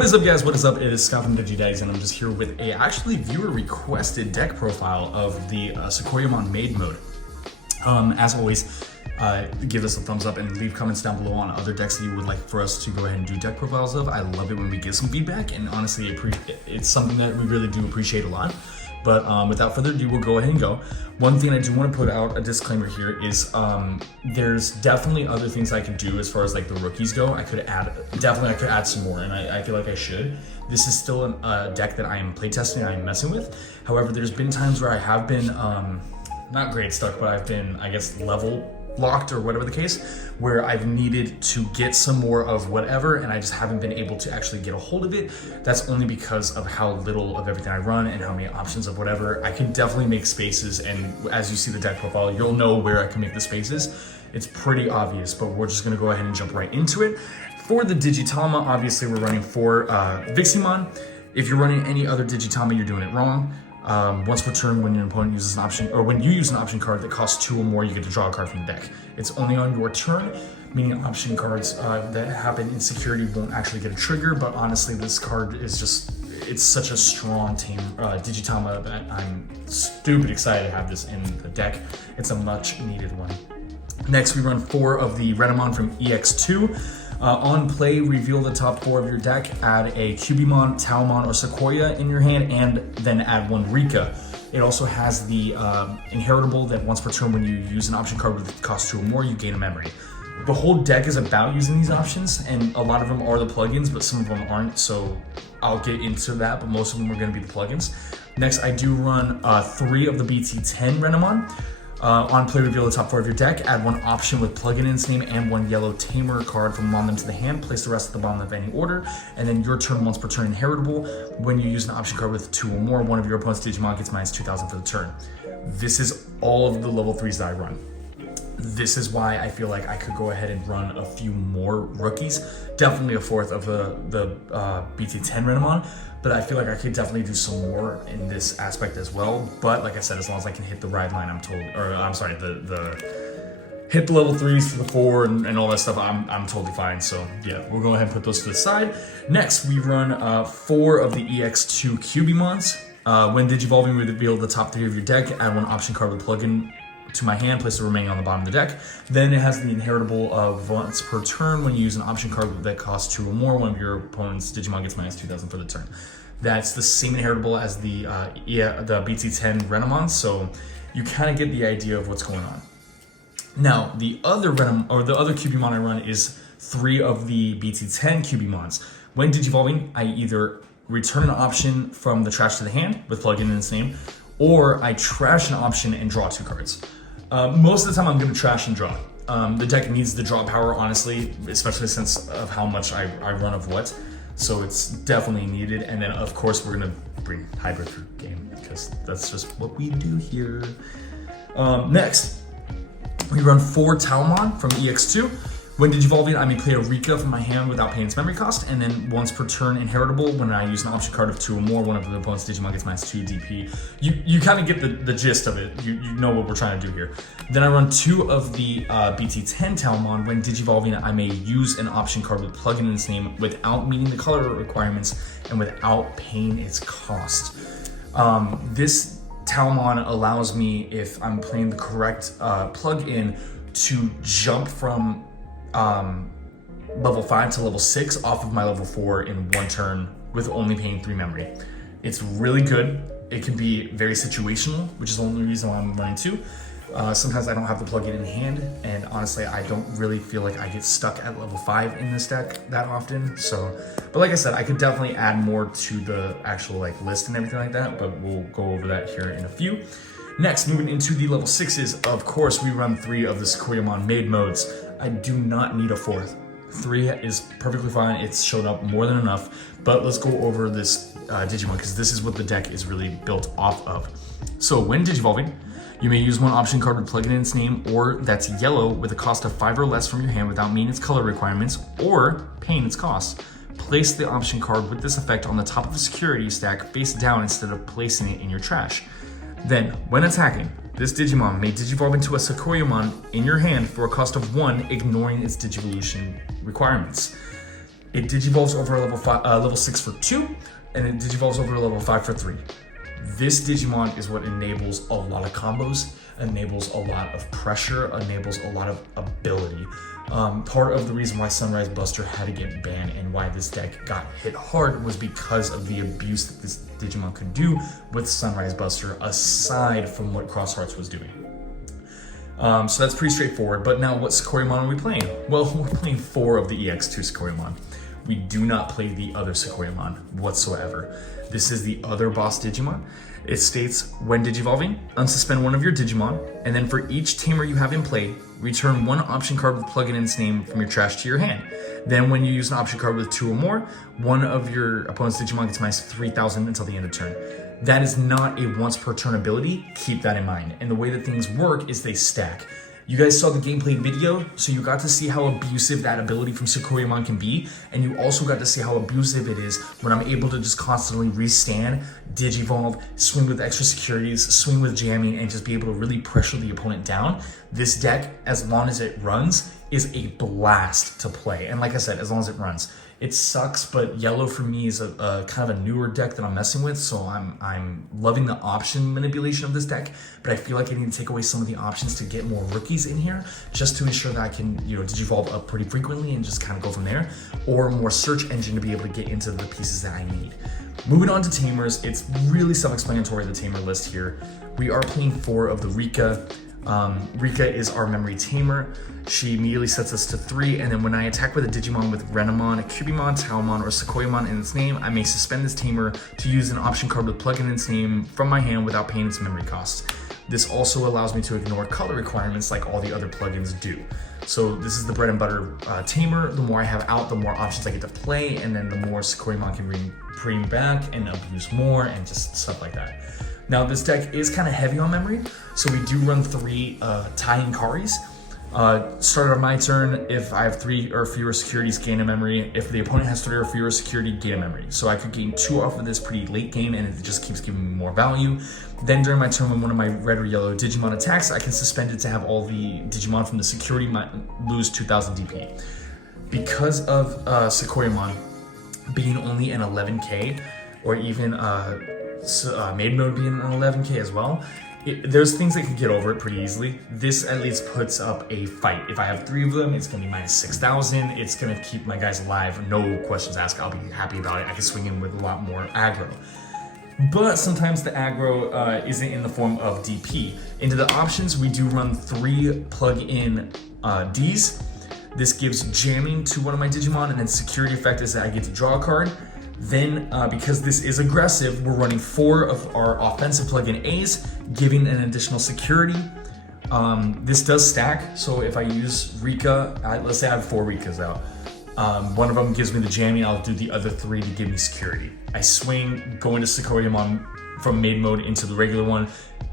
What is up, guys? What is up? It is Scott from DigiDaddies, and I'm just here with a actually viewer requested deck profile of the Sakuyamon Maiden Mode. As always, give us a thumbs up and leave comments down below on other decks that you would like for us to go ahead and do deck profiles of. I love it when we get some feedback, and honestly, it's something that we really do appreciate a lot. But without further ado, we'll go ahead and go. One thing I do want to put out a disclaimer here is there's definitely other things I could do as far as like the rookies go. I could add some more, and I feel like I should. This is still a deck that I am playtesting and I'm messing with. However, there's been times where I have been not grade stuck, but I've been, I guess, level locked or whatever the case, where I've needed to get some more of whatever and I just haven't been able to actually get a hold of it. That's only because of how little of everything I run and how many options of whatever. I can definitely make spaces, and as you see the deck profile, you'll know where I can make the spaces. It's pretty obvious, but we're just gonna go ahead and jump right into it. For the Digitama, obviously we're running 4 Viximon. If you're running any other Digitama, you're doing it wrong. Once per turn, when your opponent uses an option, or when you use an option card that costs 2 or more, you get to draw a card from the deck. It's only on your turn, meaning option cards that happen in security won't actually get a trigger, but honestly, this card is just, it's such a strong team Digitama that I'm stupid excited to have this in the deck. It's a much needed one. Next, we run 4 of the Renamon from EX2. On play, reveal the top 4 of your deck, add a Cubimon, Talmon, or Sequoia in your hand, and then add 1 Rika. It also has the inheritable that once per turn when you use an option card with cost 2 or more, you gain a memory. The whole deck is about using these options, and a lot of them are the plugins, but some of them aren't, so I'll get into that, but most of them are going to be the plugins. Next, I do run 3 of the BT10 Renamon. On play, reveal the top 4 of your deck, add 1 option with plugin in its name and 1 yellow Tamer card from bottom to the hand, place the rest at the bottom of any order, and then your turn once per turn inheritable. When you use an option card with 2 or more, one of your opponent's Digimon gets minus 2,000 for the turn. This is all of the level 3s that I run. This is why I feel like I could go ahead and run a few more rookies, definitely a 4th of the BT10 Renamon, but I feel like I could definitely do some more in this aspect as well. But like I said, as long as I can hit the ride line, hit the level 3s for the 4 and all that stuff, I'm totally fine. So yeah, we'll go ahead and put those to the side. Next, we run 4 of the EX2 Cubimons. When Digivolving, we reveal the top 3 of your deck, add 1 option card with plugin to my hand, place the remaining on the bottom of the deck. Then it has the inheritable of once per turn. When you use an option card that costs 2 or more, one of your opponent's Digimon gets minus 2,000 for the turn. That's the same inheritable as the BT10 Renamon, so you kind of get the idea of what's going on. Now, the other Cubimon I run is 3 of the BT10 Cubimons. When Digivolving, I either return an option from the trash to the hand with plugin in its name, or I trash an option and draw 2 cards. Most of the time I'm gonna trash and draw. The deck needs the draw power, honestly, especially since of how much I run of what. So it's definitely needed. And then of course we're gonna bring hybrid through game because that's just what we do here. Next, we run 4 Talmon from EX2. When Digivolving, I may play a Rika from my hand without paying its memory cost, and then once per turn inheritable, when I use an option card of 2 or more, one of the opponent's Digimon gets minus 2 DP. You kind of get the gist of it. You know what we're trying to do here. Then I run 2 of the BT10 Talmon. When Digivolving, I may use an option card with plugin in its name without meeting the color requirements and without paying its cost. This Talmon allows me, if I'm playing the correct plug-in, to jump from level 5 to level 6 off of my level 4 in 1 turn with only paying 3 memory. It's really good. It can be very situational, which is the only reason why I'm running 2. Sometimes I don't have the plugin in hand, and honestly, I don't really feel like I get stuck at level 5 in this deck that often. So, but like I said, I could definitely add more to the actual like list and everything like that, but we'll go over that here in a few. Next, moving into the level 6s, of course, we run 3 of the Sakuyamon Maiden Modes. I do not need a 4th. 3 is perfectly fine. It's shown up more than enough, but let's go over this Digimon because this is what the deck is really built off of. So when Digivolving, you may use 1 option card with plugin in its name, or that's yellow with a cost of 5 or less from your hand without meeting its color requirements or paying its cost. Place the option card with this effect on the top of the security stack face down instead of placing it in your trash. Then, when attacking, this Digimon may Digivolve into a Sakuyamon in your hand for a cost of 1, ignoring its Digivolution requirements. It digivolves over a level 6 for 2, and it digivolves over a level 5 for 3. This Digimon is what enables a lot of combos, enables a lot of pressure, enables a lot of ability. Part of the reason why Sunrise Buster had to get banned and why this deck got hit hard was because of the abuse that this Digimon could do with Sunrise Buster, aside from what Cross Hearts was doing. So that's pretty straightforward, but now what Sakuyamon are we playing? Well, we're playing 4 of the EX2 Sakuyamon. We do not play the other Sakuyamon whatsoever. This is the other boss Digimon. It states, when digivolving, unsuspend one of your Digimon, and then for each tamer you have in play, return one option card with plugin in its name from your trash to your hand. Then when you use an option card with 2 or more, one of your opponent's Digimon gets minus 3,000 until the end of turn. That is not a once per turn ability, keep that in mind. And the way that things work is they stack. You guys saw the gameplay video, so you got to see how abusive that ability from Sakuyamon can be, and you also got to see how abusive it is when I'm able to just constantly restand, digivolve, swing with extra securities, swing with jamming, and just be able to really pressure the opponent down. This deck, as long as it runs, is a blast to play. And like I said, as long as it runs. It sucks, but yellow for me is a kind of a newer deck that I'm messing with, so I'm loving the option manipulation of this deck, but I feel like I need to take away some of the options to get more rookies in here, just to ensure that I can, digivolve up pretty frequently and just kind of go from there, or more search engine to be able to get into the pieces that I need. Moving on to Tamers, it's really self-explanatory, the Tamer list here. We are playing 4 of the Rika. Rika is our memory tamer. She immediately sets us to 3, and then when I attack with a Digimon with Renamon, Cubimon, Taomon, or Sakuyamon in its name, I may suspend this tamer to use an option card with plugin in its name from my hand without paying its memory costs. This also allows me to ignore color requirements like all the other plugins do. So this is the bread and butter tamer. The more I have out, the more options I get to play, and then the more Sakuyamon can bring back and abuse more and just stuff like that. Now this deck is kind of heavy on memory, so we do run 3 tie-in Karis. Start on my turn, if I have 3 or fewer securities, gain a memory. If the opponent has 3 or fewer security, gain a memory. So I could gain 2 off of this pretty late game, and it just keeps giving me more value. Then during my turn, when one of my red or yellow Digimon attacks, I can suspend it to have all the Digimon from the security lose 2,000 DP. Because of Sakuyamon being only an 11k, or even Maiden Mode being an 11k as well, there's things that can get over it pretty easily. This at least puts up a fight. If I have 3 of them, it's going to be minus 6,000. It's going to keep my guys alive. No questions asked. I'll be happy about it. I can swing in with a lot more aggro. But sometimes the aggro isn't in the form of DP. Into the options, we do run 3 plug-in Ds. This gives jamming to one of my Digimon, and then security effect is that I get to draw a card. Then, because this is aggressive, we're running 4 of our offensive plugin A's, giving an additional security. This does stack, so if I use Rika, let's say I have 4 Rikas out. One of them gives me the jamming, I'll do the other 3 to give me security. I swing, go into Sakuyamon from Maiden Mode into the regular one.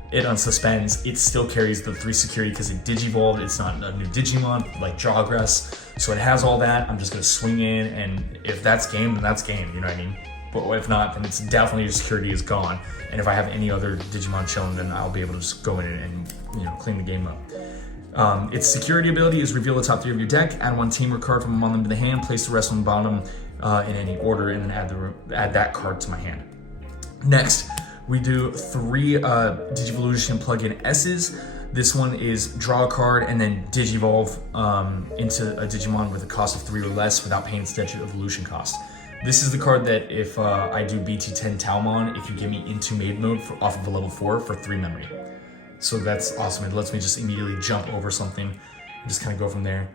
It unsuspends, it still carries the 3 security because it digivolved. It's not a new Digimon like Jawgrass. So it has all that. I'm just gonna swing in, and if that's game, then that's game, you know what I mean? But if not, then it's definitely your security is gone. And if I have any other Digimon chilling, then I'll be able to just go in and clean the game up. Its security ability is reveal the top 3 of your deck, add 1 tamer card from among them to the hand, place the rest on the bottom in any order, and then add that card to my hand. Next, we do 3 Digivolution plugin S's. This one is draw a card and then digivolve into a Digimon with a cost of 3 or less without paying Statue of Evolution cost. This is the card that if I do BT10 Taomon, it can get me into Maiden Mode off of a level 4 for 3 memory. So that's awesome. It lets me just immediately jump over something and just kind of go from there.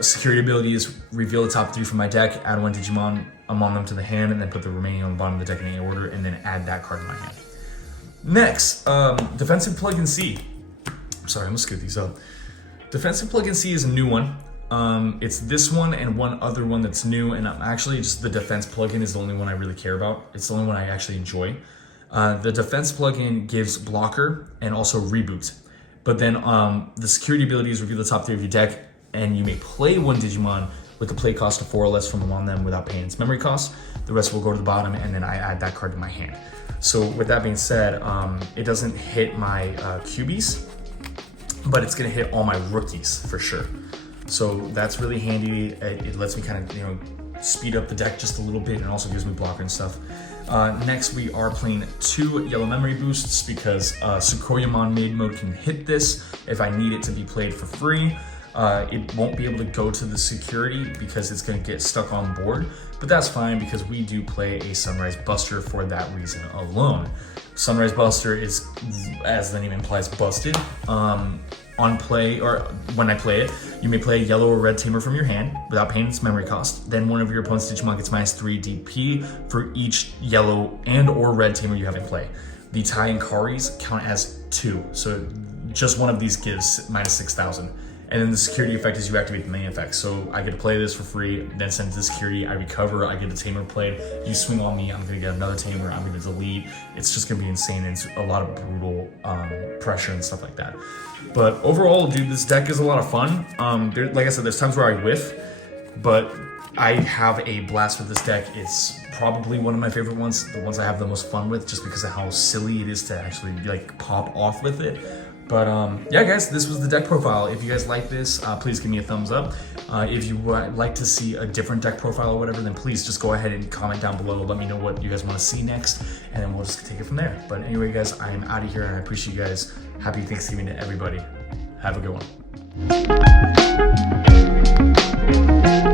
Security ability is reveal the top 3 from my deck, add 1 Digimon among them to the hand, and then put the remaining on the bottom of the deck in any order, and then add that card to my hand. Next, defensive plugin C. Sorry, I'm gonna scoot these up. Defensive plugin C is a new one. It's this one and one other one that's new, and I'm actually just the defense plugin is the only one I really care about. It's the only one I actually enjoy. The defense plugin gives blocker and also reboot, but then the security ability is reveal the top 3 of your deck, and you may play 1 Digimon with a play cost of 4 or less from among them without paying its memory cost. The rest will go to the bottom, and then I add that card to my hand. So with that being said, it doesn't hit my cubies, but it's gonna hit all my rookies for sure. So that's really handy. It lets me kind of, you know, speed up the deck just a little bit, and also gives me blocker and stuff. Next, we are playing 2 yellow memory boosts because Sakuyamon Maiden Mode can hit this if I need it to be played for free. It won't be able to go to the security because it's going to get stuck on board, but that's fine because we do play a Sunrise Buster for that reason alone. Sunrise Buster is, as the name implies, busted. On play, or when I play it, you may play a yellow or red Tamer from your hand without paying its memory cost. Then one of your opponent's Digimon gets -3 DP for each yellow and or red Tamer you have in play. The Tai and Karis count as 2, so just one of these gives -6,000. And then the security effect is you activate the main effect. So I get to play this for free, then send it to security, I recover, I get a Tamer played, you swing on me, I'm gonna get another Tamer, I'm gonna delete. It's just gonna be insane, and it's a lot of brutal pressure and stuff like that. But overall, dude, this deck is a lot of fun. Like I said, there's times where I whiff, but I have a blast with this deck. It's probably one of my favorite ones, the ones I have the most fun with, just because of how silly it is to actually like pop off with it. But yeah, guys, this was the deck profile. If you guys like this, please give me a thumbs up. If you would like to see a different deck profile or whatever, then please just go ahead and comment down below. Let me know what you guys want to see next, and then we'll just take it from there. But anyway, guys, I am out of here, and I appreciate you guys. Happy Thanksgiving to everybody. Have a good one.